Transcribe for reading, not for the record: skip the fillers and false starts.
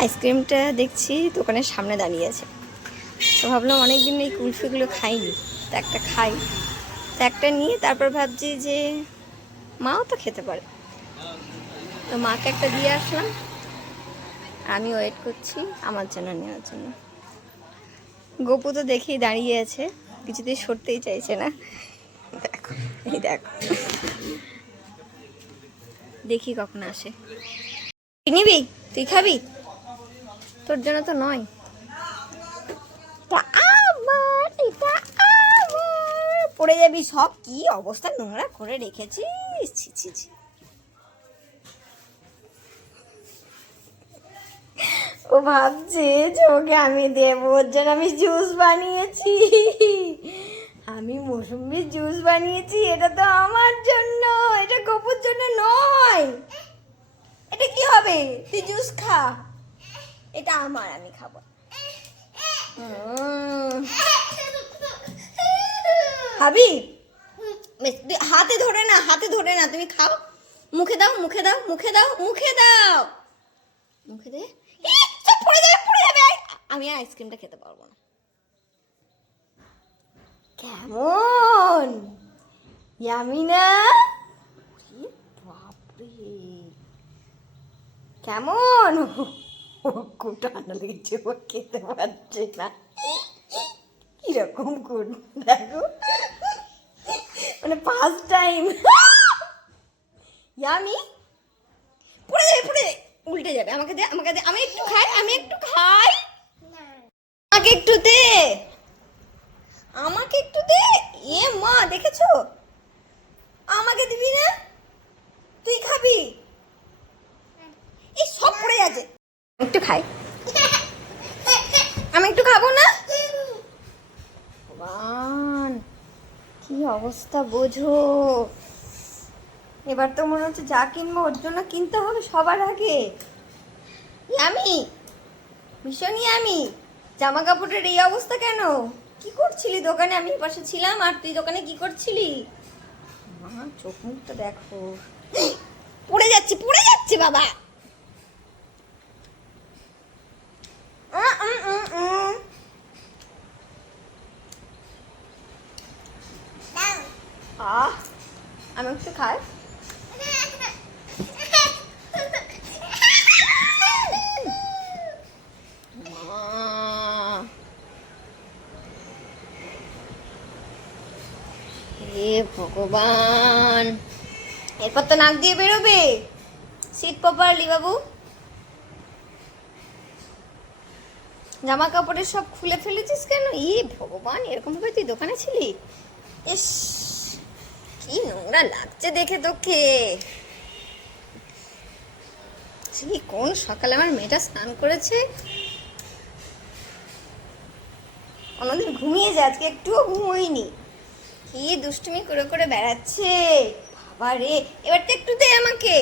আইসক্রিমটা দেখছি দোকানের সামনে দাঁড়িয়ে আছে, তো ভাবলাম অনেকদিন এই কুলফিগুলো খাইনি, তো একটা খাই। তো একটা নিয়ে তারপর ভাবছি যে মাও তো খেতে পারে, তো মাকে একটা দিয়ে আসলাম। আমি ওয়েট করছি আমার জন্য নেওয়ার জন্য। গপু তো দেখেই দাঁড়িয়ে আছে, কিছুতেই সরতেই চাইছে না। দেখো এই দেখো, দেখি কখন আসে। তুই নিবি? তুই খাবি? তোর জন্য তো নয়, আবার এটা আবার পড়ে যাবি সব। কি অবস্থা নোংরা করে রেখেছিস, ছি ছি ছি। ও ভাবছে যে ওকে আমি দেবো, ওর জন্য আমি জুস বানিয়েছি। আমি মৌসুম্বির জুস বানিয়েছি, এটা তো আমার জন্য, এটা গপুর জন্য নয়। এটা কি হবে? তুই জুস খা, এটা আমার, আমি খাবো। খাবি? হাতে ধরে না, হাতে ধরে না, তুমি খাও। মুখে দাও, মুখে দাও, মুখে দাও, মুখে দাও, মুখে দে। সব পড়ে যাবে, পড়ে যাবে। আমি আইসক্রিমটা খেতে পারবো না। কেমন ইয়ামি না? বাপরে কেমন কুটানো দেখছে, ও খেতে পারছে না। কিরকম কুট দেখো, মানে ফার্স্ট টাইম। ইয়ামি পড়ে যাবে, পড়ে যাবে, উল্টে যাবে। আমাকে দে, আমাকে দে, আমি একটু খাই, আমি একটু খাই। আমাকে একটু দে, আমাকে একটু দে। এ মা, দেখেছো? আমাকে দিবি না? তুই খাবি? এই সব পড়ে যাচ্ছে। একটু খাই, আমি একটু খাবো না? ভগবান, কি অবস্থা বোঝো। এবার তো মনে হচ্ছে যা কিনবো ওর জন্য কিনতে হবে সবার আগে। আমি ভীষণই আমি জামা কাপড়ের এই অবস্থা কেন? কি করছিলি দোকানে? আমি পাশে ছিলাম, আর তুই দোকানে কি করছিলি? মা, চোখ মুখটা দেখো, পড়ে যাচ্ছে, পড়ে যাচ্ছে বাবা। আমি একটু খাই। হে ভগবান, এরপর তো নাক দিয়ে বেরোবে। সিট প্রপারলি বাবু। জামা কাপড়ের সব খুলে ফেলেছিস কেন? ই ভগবান, এরকম ভাবে তুই দোকানে ছিলি? ইস, কি নোংরা লাগছে দেখে তোকে। কোন সকালে আমার মেয়েটা স্নান করেছে, অন্যদিন ঘুমিয়ে যায়, আজকে একটুও ঘুমোইনি। কি দুষ্টুমি করে করে বেড়াচ্ছে বাবা রে। এবার তো একটু দে আমাকে।